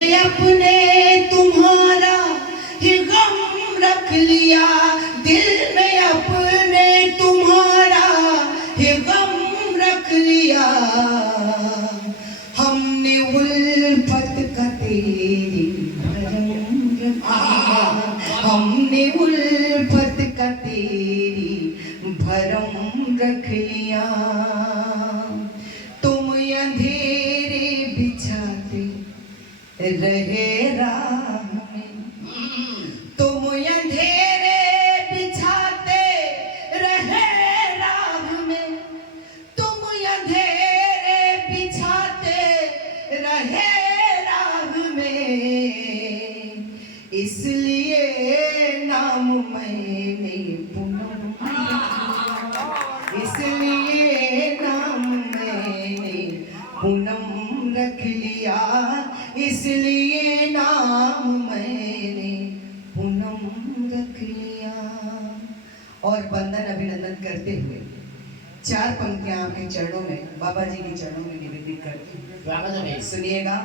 अपने तुम्हारा ही गम रख लिया, दिल में अपने तुम्हारा ही गम रख लिया। हमने उल्फत का तेरी भरम रख लिया, हमने उल्फत का तेरी भरम रख लिया। तुम अंधेरे बिछाते रहे राह में, तुम अंधेरे बिछाते रहे राह में, तुम अंधेरे बिछाते रहे राह में। इसलिए नाम मैंने पूनम, इसलिए नाम मैंने पूनम रख लिया, इसलिए नाम मैंने पूनम रख लिया। और वंदन अभिनंदन करते हुए 4 पंक्तियां आपके चरणों में, बाबा जी के चरणों में निवेदित करती हूँ, सुनिएगा।